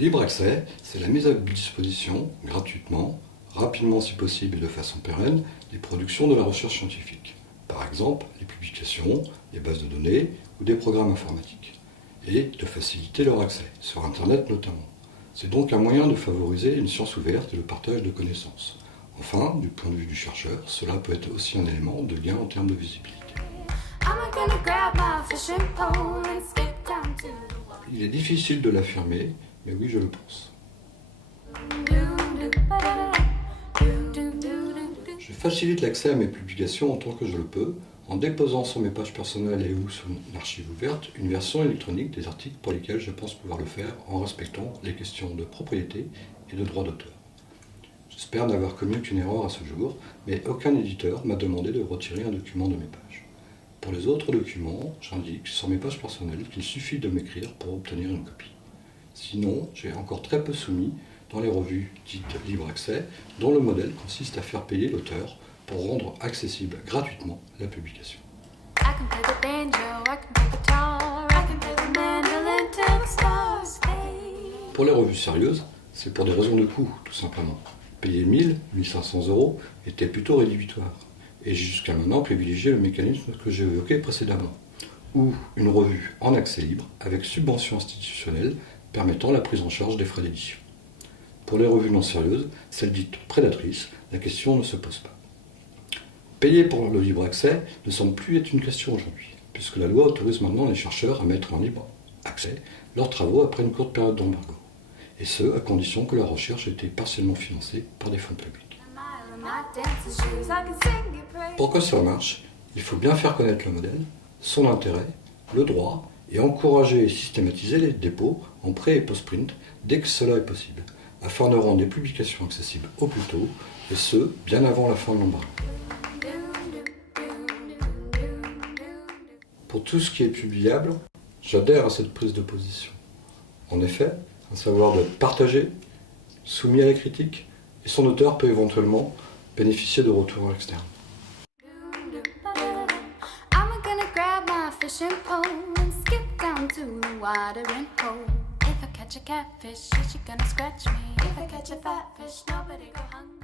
libre accès, c'est la mise à disposition, gratuitement, rapidement si possible et de façon pérenne, des productions de la recherche scientifique. Par exemple, les publications, les bases de données ou des programmes informatiques. Et de faciliter leur accès, sur Internet notamment. C'est donc un moyen de favoriser une science ouverte et le partage de connaissances. Enfin, du point de vue du chercheur, cela peut être aussi un élément de gain en termes de visibilité. Il est difficile de l'affirmer, mais oui, je le pense. Je facilite l'accès à mes publications en tant que je le peux, en déposant sur mes pages personnelles et ou sur une archive ouverte une version électronique des articles pour lesquels je pense pouvoir le faire en respectant les questions de propriété et de droit d'auteur. J'espère n'avoir commis aucune erreur à ce jour, mais aucun éditeur m'a demandé de retirer un document de mes pages. Pour les autres documents, j'indique sur mes pages personnelles qu'il suffit de m'écrire pour obtenir une copie. Sinon, j'ai encore très peu soumis dans les revues dites libre accès, dont le modèle consiste à faire payer l'auteur pour rendre accessible gratuitement la publication. Pour les revues sérieuses, c'est pour des raisons de coût, tout simplement. Payer 1000, 1500 € était plutôt rédhibitoire, et j'ai jusqu'à maintenant privilégié le mécanisme que j'ai évoqué précédemment, ou une revue en accès libre avec subvention institutionnelle permettant la prise en charge des frais d'édition. Pour les revues non sérieuses, celles dites prédatrices, la question ne se pose pas. Payer pour le libre accès ne semble plus être une question aujourd'hui, puisque la loi autorise maintenant les chercheurs à mettre en libre accès leurs travaux après une courte période d'embargo, et ce, à condition que la recherche ait été partiellement financée par des fonds publics. Pour que ça marche, il faut bien faire connaître le modèle, son intérêt, le droit, et encourager et systématiser les dépôts en pré- et post-print dès que cela est possible, afin de rendre les publications accessibles au plus tôt, et ce, bien avant la fin de l'embargo. Pour tout ce qui est publiable, j'adhère à cette prise de position. En effet, un savoir doit être partagé, soumis à la critique, et son auteur peut éventuellement bénéficier de retours externes. If I catch a catfish, is she gonna scratch me? If I catch a fat fish, nobody go hungry.